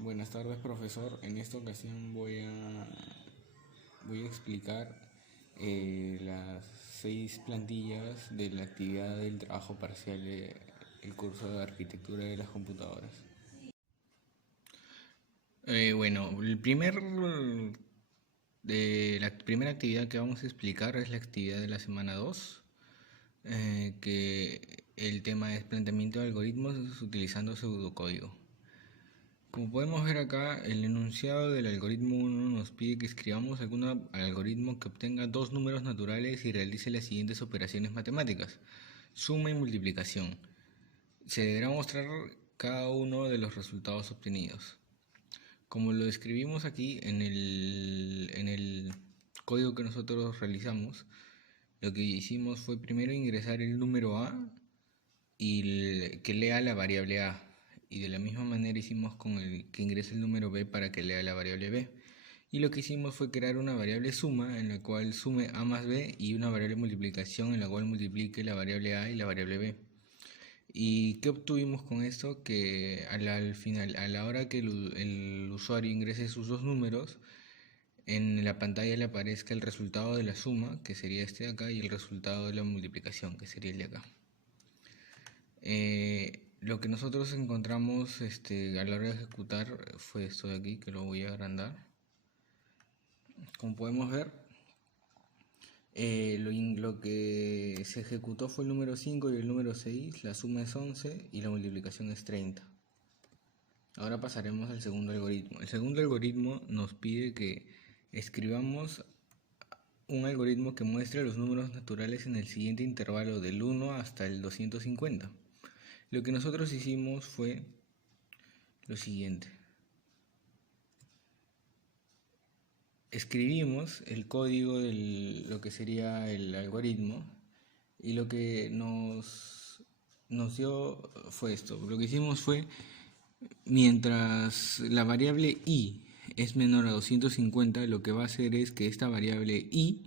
Buenas tardes, profesor. En esta ocasión voy a explicar las 6 plantillas de la actividad del trabajo parcial del curso de arquitectura de las computadoras. La primera actividad que vamos a explicar es la actividad de la semana 2, que el tema es planteamiento de algoritmos utilizando pseudocódigo. Como podemos ver acá, el enunciado del algoritmo 1 nos pide que escribamos algún algoritmo que obtenga dos números naturales y realice las siguientes operaciones matemáticas: suma y multiplicación. Se deberá mostrar cada uno de los resultados obtenidos. Como lo escribimos aquí en el código que nosotros realizamos, lo que hicimos fue primero ingresar el número A y que lea la variable A. Y de la misma manera hicimos con el que ingrese el número B para que lea la variable B. Y lo que hicimos fue crear una variable suma en la cual sume A más B y una variable multiplicación en la cual multiplique la variable A y la variable B. ¿Y qué obtuvimos con esto? Que al final, a la hora que el usuario ingrese sus dos números, en la pantalla le aparezca el resultado de la suma, que sería este de acá, y el resultado de la multiplicación, que sería el de acá. Lo que nosotros encontramos a la hora de ejecutar fue esto de aquí, que lo voy a agrandar. Como podemos ver, lo que se ejecutó fue el número 5 y el número 6, la suma es 11 y la multiplicación es 30. Ahora pasaremos al segundo algoritmo. El segundo algoritmo nos pide que escribamos un algoritmo que muestre los números naturales en el siguiente intervalo del 1 hasta el 250. Lo que nosotros hicimos fue lo siguiente. Escribimos el código de lo que sería el algoritmo y lo que nos dio fue esto. Lo que hicimos fue, mientras la variable i es menor a 250, lo que va a hacer es que esta variable i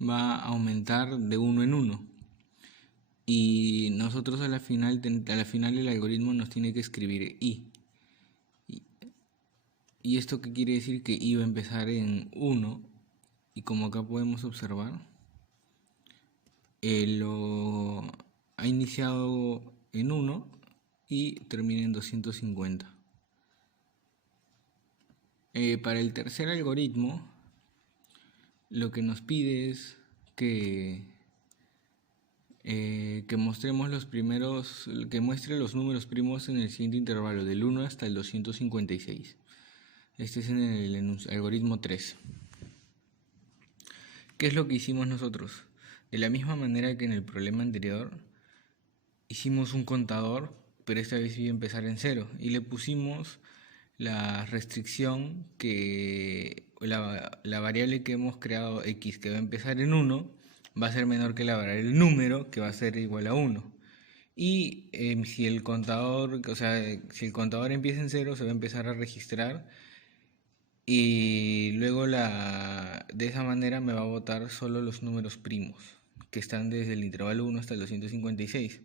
va a aumentar de uno en uno. Y nosotros a la final el algoritmo nos tiene que escribir i. ¿Y esto qué quiere decir? Que i va a empezar en 1. Y como acá podemos observar, lo ha iniciado en 1 y termina en 250. Para el tercer algoritmo, lo que nos pide es que mostremos que muestre los números primos en el siguiente intervalo, del 1 hasta el 256. Este es en el algoritmo 3. ¿Qué es lo que hicimos nosotros? De la misma manera que en el problema anterior, hicimos un contador, pero esta vez iba a empezar en 0 y le pusimos la restricción que la variable que hemos creado x, que va a empezar en 1, va a ser menor que la variable número, que va a ser igual a 1. Y si el contador, si el contador empieza en 0, se va a empezar a registrar y luego de esa manera me va a botar solo los números primos, que están desde el intervalo 1 hasta el 256.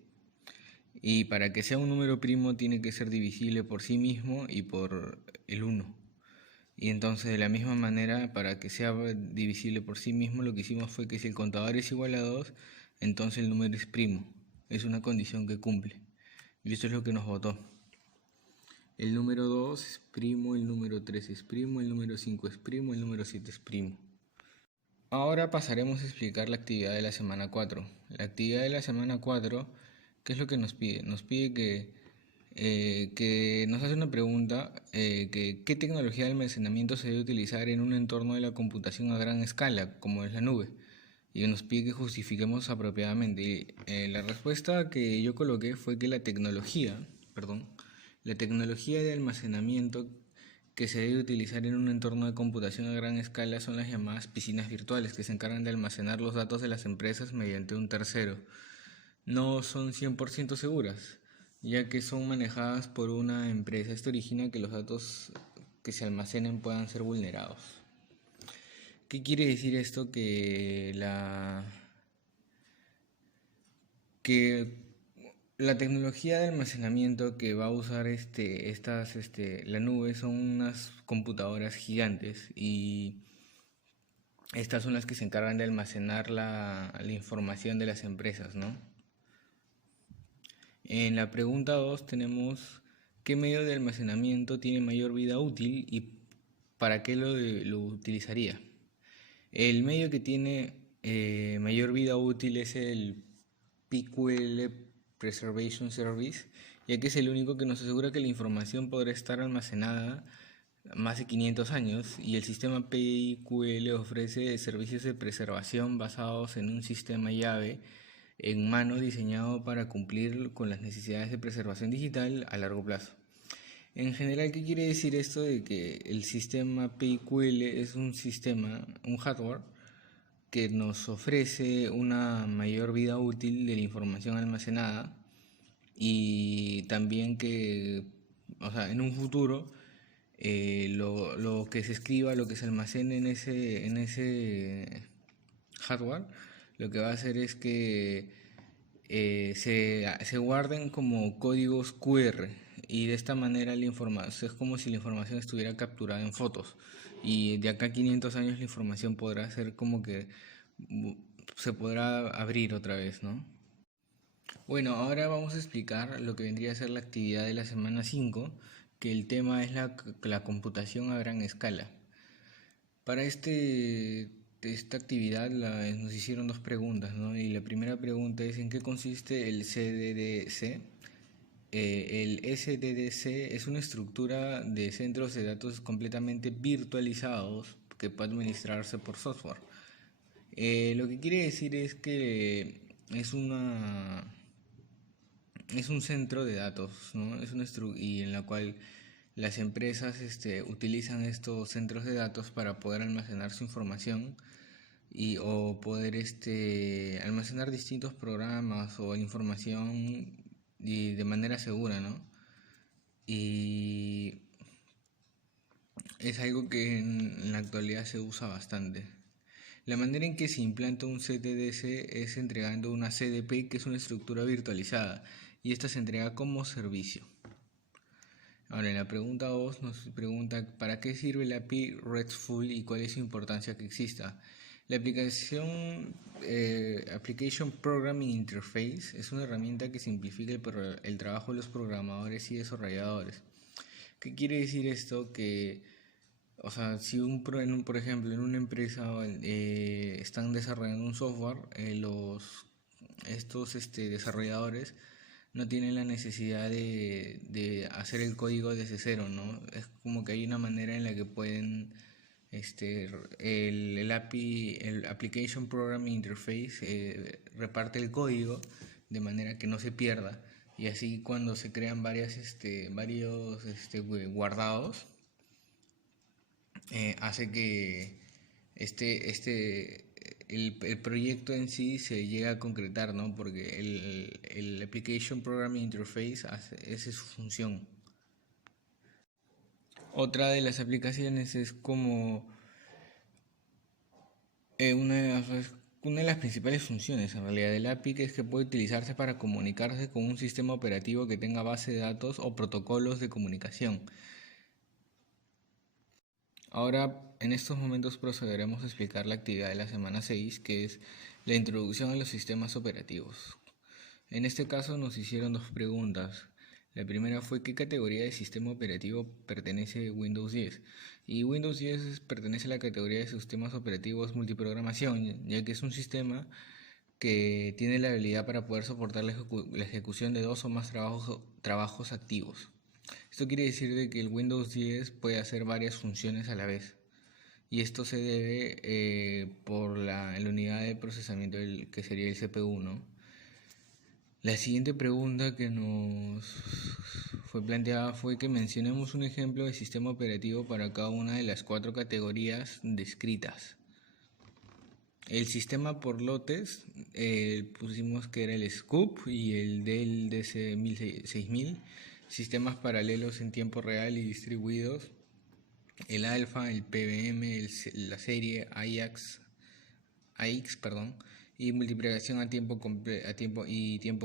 Y para que sea un número primo tiene que ser divisible por sí mismo y por el 1. Y entonces de la misma manera, para que sea divisible por sí mismo, lo que hicimos fue que si el contador es igual a 2, entonces el número es primo. Es una condición que cumple. Y esto es lo que nos botó. El número 2 es primo, el número 3 es primo, el número 5 es primo, el número 7 es primo. Ahora pasaremos a explicar la actividad de la semana 4. La actividad de la semana 4, ¿qué es lo que nos pide? Nos pide que nos hace una pregunta, ¿qué tecnología de almacenamiento se debe utilizar en un entorno de la computación a gran escala, como es la nube? Y nos pide que justifiquemos apropiadamente. Y, la respuesta que yo coloqué fue que la tecnología de almacenamiento que se debe utilizar en un entorno de computación a gran escala son las llamadas piscinas virtuales, que se encargan de almacenar los datos de las empresas mediante un tercero. No son 100% seguras, ya que son manejadas por una empresa. Esto origina que los datos que se almacenen puedan ser vulnerados. ¿Qué quiere decir esto? Que La tecnología de almacenamiento que va a usar la nube son unas computadoras gigantes y estas son las que se encargan de almacenar la información de las empresas, ¿no? En la pregunta 2 tenemos qué medio de almacenamiento tiene mayor vida útil y para qué lo utilizaría. El medio que tiene mayor vida útil es el PQL Preservation Service, ya que es el único que nos asegura que la información podrá estar almacenada más de 500 años y el sistema PQL ofrece servicios de preservación basados en un sistema llave en mano diseñado para cumplir con las necesidades de preservación digital a largo plazo. En general, ¿qué quiere decir esto de que el sistema PQL es un sistema, un hardware, que nos ofrece una mayor vida útil de la información almacenada y también que, o sea, en un futuro lo que se escriba, lo que se almacene en ese hardware, lo que va a hacer es que se guarden como códigos QR y de esta manera la información es como si la información estuviera capturada en fotos y de acá a 500 años la información podrá ser como que se podrá abrir otra vez, ¿no? Bueno, ahora vamos a explicar lo que vendría a ser la actividad de la semana 5, que el tema es la computación a gran escala. Para esta actividad nos hicieron dos preguntas, ¿no? Y la primera pregunta es ¿en qué consiste el CDDC? El SDDC es una estructura de centros de datos completamente virtualizados que puede administrarse por software. Lo que quiere decir es que es un centro de datos, ¿no? Y en la cual las empresas utilizan estos centros de datos para poder almacenar su información o poder almacenar distintos programas o información y de manera segura, ¿no? Y es algo que en la actualidad se usa bastante. La manera en que se implanta un CDDC es entregando una CDP, que es una estructura virtualizada, y esta se entrega como servicio. Ahora, en la pregunta 2 nos pregunta ¿para qué sirve la API RESTful y cuál es su importancia que exista? La Application Programming Interface es una herramienta que simplifica el trabajo de los programadores y desarrolladores. ¿Qué quiere decir esto? Que, o sea, si por ejemplo en una empresa están desarrollando un software, estos desarrolladores no tienen la necesidad de hacer el código desde cero, ¿no? Es como que hay una manera en la que pueden el API, el Application Programming Interface reparte el código de manera que no se pierda y así cuando se crean varios guardados hace que el proyecto en sí se llegue a concretar, ¿no? Porque el Application Programming Interface esa es su función. Otra de las aplicaciones es como una de las principales funciones en realidad del API, que es que puede utilizarse para comunicarse con un sistema operativo que tenga base de datos o protocolos de comunicación. Ahora, en estos momentos procederemos a explicar la actividad de la semana 6, que es la introducción a los sistemas operativos. En este caso nos hicieron dos preguntas. La primera fue ¿qué categoría de sistema operativo pertenece Windows 10? Y Windows 10 pertenece a la categoría de sistemas operativos multiprogramación, ya que es un sistema que tiene la habilidad para poder soportar la ejecución de dos o más trabajos activos. Esto quiere decir de que el Windows 10 puede hacer varias funciones a la vez. Y esto se debe por la unidad de procesamiento que sería el CPU, ¿no? La siguiente pregunta que nos fue planteada fue que mencionemos un ejemplo de sistema operativo para cada una de las cuatro categorías descritas. El sistema por lotes pusimos que era el SCOOP y el Dell DC6000, sistemas paralelos en tiempo real y distribuidos, el Alpha, el PVM, la serie AX, perdón, Y multiplicación a tiempo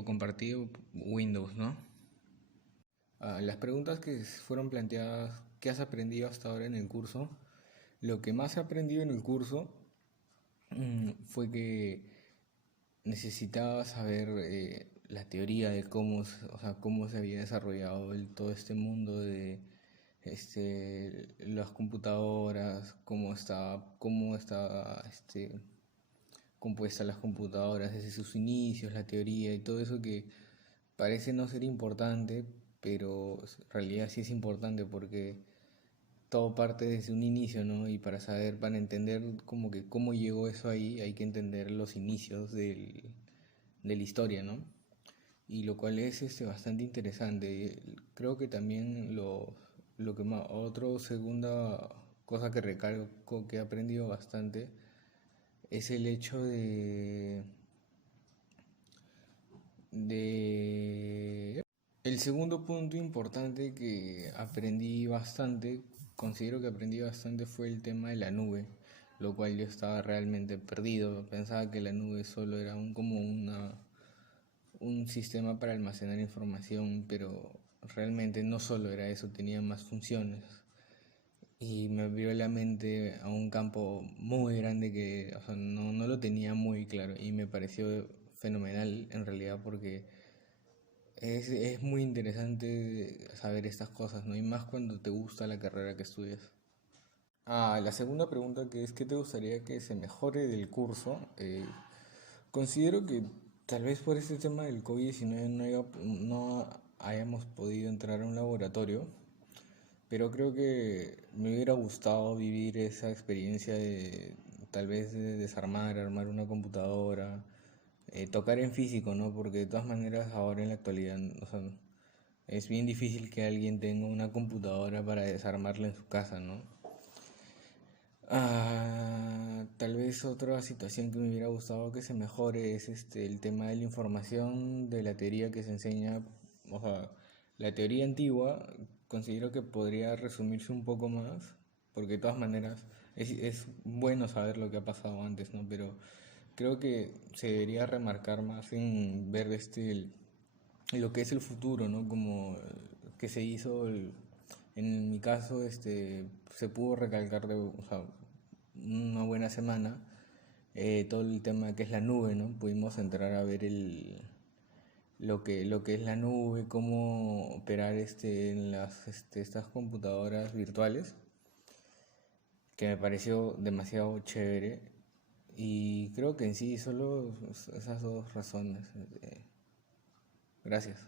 compartido, Windows, ¿no? Las preguntas que fueron planteadas, ¿qué has aprendido hasta ahora en el curso? Lo que más he aprendido en el curso fue que necesitaba saber la teoría de o sea, cómo se había desarrollado todo este mundo de las computadoras, cómo está compuestas las computadoras desde sus inicios, la teoría y todo eso que parece no ser importante, pero en realidad sí es importante porque todo parte desde un inicio, ¿no? Y para entender como que cómo llegó eso ahí, hay que entender los inicios de la historia, ¿no? Y lo cual es bastante interesante. Creo que también lo que más, otra segunda cosa que recalco que he aprendido bastante es el hecho de el segundo punto importante que aprendí bastante, considero que aprendí bastante, fue el tema de la nube, lo cual yo estaba realmente perdido. Pensaba que la nube solo era un sistema para almacenar información, pero realmente no solo era eso, tenía más funciones. Y me abrió la mente a un campo muy grande que, o sea, no lo tenía muy claro y me pareció fenomenal en realidad porque es muy interesante saber estas cosas, ¿no? Y más cuando te gusta la carrera que estudias. La segunda pregunta, que es ¿qué te gustaría que se mejore del curso? Considero que tal vez por este tema del COVID-19 no hayamos podido entrar a un laboratorio, pero creo que me hubiera gustado vivir esa experiencia de tal vez de desarmar, armar una computadora, tocar en físico, ¿no? Porque de todas maneras ahora en la actualidad, o sea, es bien difícil que alguien tenga una computadora para desarmarla en su casa, ¿no? Tal vez otra situación que me hubiera gustado que se mejore es el tema de la información, de la teoría que se enseña, o sea, la teoría antigua considero que podría resumirse un poco más, porque de todas maneras es bueno saber lo que ha pasado antes, ¿no? Pero creo que se debería remarcar más en ver lo que es el futuro, ¿no? Como que se hizo, en mi caso, se pudo recalcar o sea, una buena semana todo el tema que es la nube, ¿no? Pudimos entrar a ver lo que es la nube, cómo operar en estas computadoras virtuales, que me pareció demasiado chévere. Y creo que en sí solo esas dos razones. Gracias.